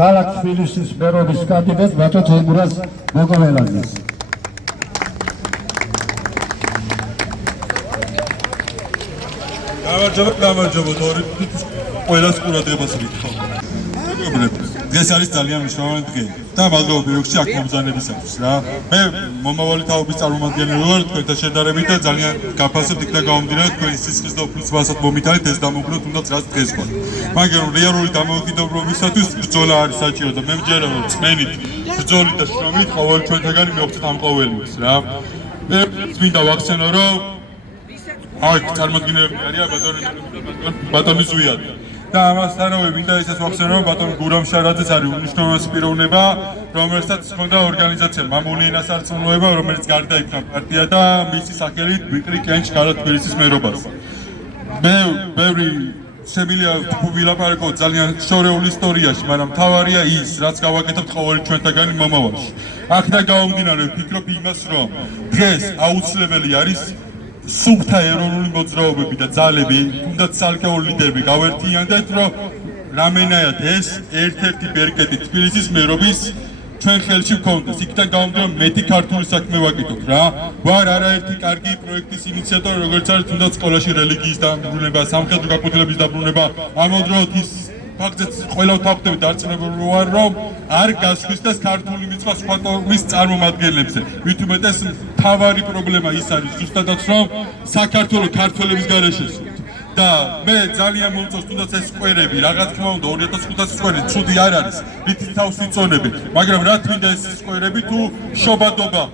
ქალაქ თბილისის მერობის კანდიდატს ბატონ თემურაზ მოგოველაძეს. გამარჯობა თორი ყველას ყურადღებას ვიქო. დღეს არის ძალიან მნიშვნელოვანი დღე და მადლობა ბიოქსი აქ მომბრძანებისათვის რა. მე მომავალი თაობის წარმომადგენელი ვარ თქვენთან შედარებით და ძალიან გაფასებთ იქ და გამომდინარე თქვენი სისხლის და უფლებასაც მომიტანეთ ეს დამოუკიდებლად თუნდაც რაც დღეს გქონდა. მაგრამ რეალური დამოუკიდებლობისათვის ბრძოლა არის საჭირო და მე მჯერა რომ წმენით ბრძოლით და შრომით ყოველ ჩვენთაგანი მივხვდით ამ ყოველივეს რა. მე წმინდა ვახსენო რომ აქ წარმოგიდგენელი არის ბატონი ზვიადი და ამასთანავე მინდა ისიც ვახსენო რომ ბატონ გურამ შარაძეც არის უნიშნულოვანი პიროვნება რომელსაც ჰქონდა ორგანიზაცია მამული ენასარწმუნოება რომელიც გარდაიქმნა პარტია და მისი სახელით ვიკრი კენჭ გალა თბილისის მერობას მე ბევრი შემილია ვილაპარაკო ძალიან შორეულ ისტორიაში მაგრამ მთავარია ის რაც გავაკეთებთ ყოველი ჩვენთაგანი მომავალში აქედან გამომდინარე ვფიქრობ იმას რომ დღეს აუცილებელი არის სუფთა ეროვნული მოძრაობები და ძალები, თუნდაც სალკეულ ლიდერები გავერთიანდეთ, რომ რამენაირად ეს ერთ-ერთი ბერკეტი თბილისის მერობის ჩვენ ხელში ვქონდეს. იქიდან გამომდინარე მეტი ქართული საქმე ვაკეთოთ რა. ვარ არაერთი კარგი პროექტის ინიციატორი, როგორც არის თუნდაც სკოლაში რელიგიის დაბრუნება, სამხედრო გაკვეთილების დაბრუნება, ამავდროულად ის ფაქტიც ყველა თავდებით არწმუნებული ვარ, რომ არ გასხვისდეს ქართული მიწა სხვა ტომის წარმომადგენლებზე. ვით უმეტეს მთავარი პრობლემა ის არის ზუსტადაც რომ საქართველოს ქართველების გარეშე და მე ძალიან მომწონს თუნდაც ეს სკვერები, რა თქმა უნდა 2500 სკვერი ცუდი არ არის, რითიც თავს იწონები, მაგრამ რა თქმა უნდა ეს სკვერები თუ შობადობა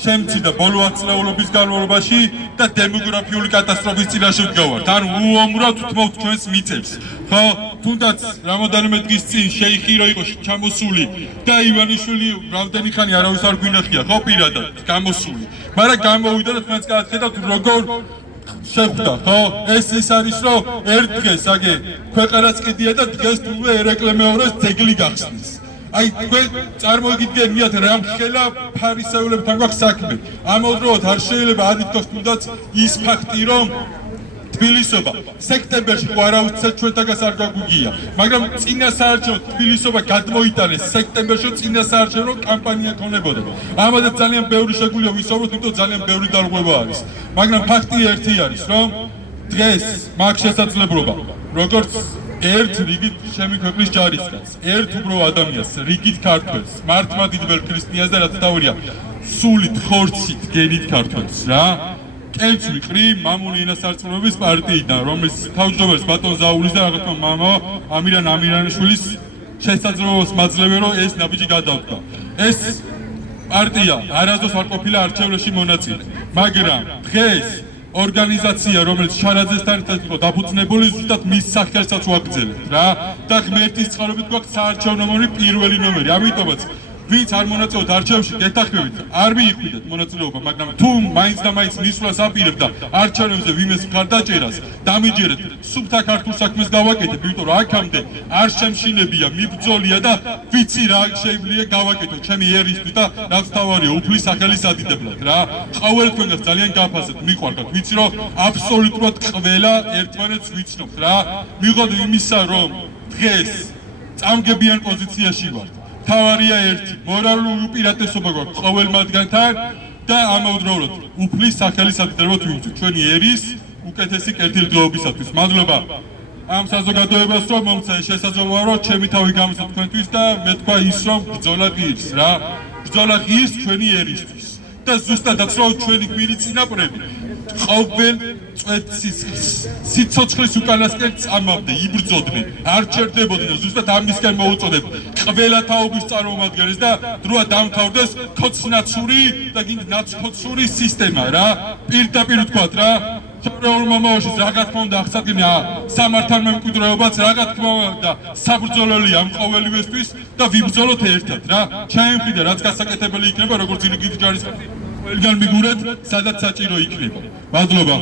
შემცირდა ბოლო ათწლეულობის განმავლობაში და დემოგრაფიული კატასტროფის წინაშე ვდგავართ. ან უამრავ თითქმის ჩვენს მიწებს. ხო, თუნდაც რამოდენიმე დღის წინ შეიხირო იყო ჩამოსული და ივანიშვილი რამდენი ხანი არავის არ გვინახია, ხო პირადად გამოსული. მაგრამ გამოვიდა და თქვენს გაახედავთ როგორ შეხვდა, ხო? ეს ის არის რომ ერთ დღეს აგე ქვეყანაც კიდია და დღეს თუ ერეკლე მეორეს ძეგლი გახსნის. აი თქვენ წარმოგიდგენიათ რამხელა ფარისეულებთან გვაქვს საქმე. ამავდროულად არ შეიძლება არ ითქვას თუნდაც ის ფაქტი რომ თბილისობა სექტემბერში ყარავიცად ჩვენთაგას არ გაგვიგია, მაგრამ წინა საარჩევნო თბილისობა გადმოიტანეს სექტემბერში წინა საარჩევნო კამპანია ქონებოდა. ამაზე ძალიან ბევრი შეგვიძლია ვისაუბროთ, იმიტომ ძალიან ბევრი დარღვევა არის. მაგრამ ფაქტი ერთი არის, რომ დღეს მაქვს შესაძლებლობა, როგორც ერთ რიგით შემიქვეყნის ჯარისკაცს, ერთ უბრალო ადამიანს, რიგით ქართველს, მართლმადიდებელ ქრისტიანს და რაც თავია, სულით, ხორცით, გენით ქართველს რა. კენჭ ვიყრი მამული ენასარწმუნოების პარტიიდან, რომლის თავმჯდომარეს ბატონ ზაულის და რა თქმა უნდა მამა ამირან ამირანიშვილის შესაძლებლობას მაძლევენ რომ ეს ნაბიჯი გადავდგა. ეს პარტია არასდროს არ ყოფილა არჩევნებში მონაწილე, მაგრამ დღეს ორგანიზაცია, რომელიც შარაძესთან ერთად იყო დაფუძნებული, ზუსტად მის სახელსაც ვაგრძელებთ რა. და ღმერთის წყალობით გვაქვს საარჩევნო ნომერი პირველი ნომერი. ამიტომაც ვინც არ მონაწილეობთ არჩევნებში, გეთანხმებით, არ მიიხვიდეთ მონაწილეობა, მაგრამ თუ მაინც და მაინც მისვლას აპირებთ და არჩევნებზე ვინმეს მხარდაჭერას, დამიჯერეთ, სუფთა ქართულ საქმეს გავაკეთებ, იმიტომ რომ აქამდე არ შემშინებია, მიბრძოლია და ვიცი რა შეიძლება გავაკეთო ჩემი ერისთვის და რაც თავარია, უფლის სახელის ადიდებლად რა. ყოველ თქვენგანს ძალიან გაფასებთ, მიყვარხართ, ვიცი რომ აბსოლუტურად ყველა ერთმანეთს ვიცნობთ რა. მივიღოთ იმისა, რომ დღეს წამგებიან პოზიციაში ვართ. თავარია ერთი, მორალური უპირატესობა გვაქვს ყოველ მათგანთან და ამავდროულად უფლის სახელის ადიდებლად ვივიწყოთ ჩვენი ერის უკეთესი კეთილდღეობისათვის. მადლობა ამ საზოგადოებას რომ მომცა შესაძლოა რომ ჩემი თავი გამოსცათ თქვენთვის და მე თქვა ის რომ ბრძოლა ღირს რა. ბრძოლა ღირს ჩვენი ერისთვის და ზუსტადაც რომ ჩვენი გვირი წინაპრები ყოველ სიცოცხლის უკანასკნელ წამამდე იბრძოდნენ, არ ჩერდებოდნენ და ზუსტად ამისკენ მოუწოდებ ყველა თაობის წარმომადგენელს და დროა დამთავრდეს ქოცნაცური და გინდა ნაცქოცური სისტემა რა. პირდაპირ ვთქვათ რა. შორეულ მომავალში რა თქმა უნდა აღსადგენია სამართალ მემკვიდრეობაც, რა თქმა უნდა საბრძოლოა ამ ყოველივესთვის და ვიბრძოლოთ ერთად რა. ჩემი მხრიდან რაც გასაკეთებელი იქნება, როგორც რიგით ჯარისკაცი ყველგან მიგურეთ, სადაც საჭირო იქნება. მადლობა.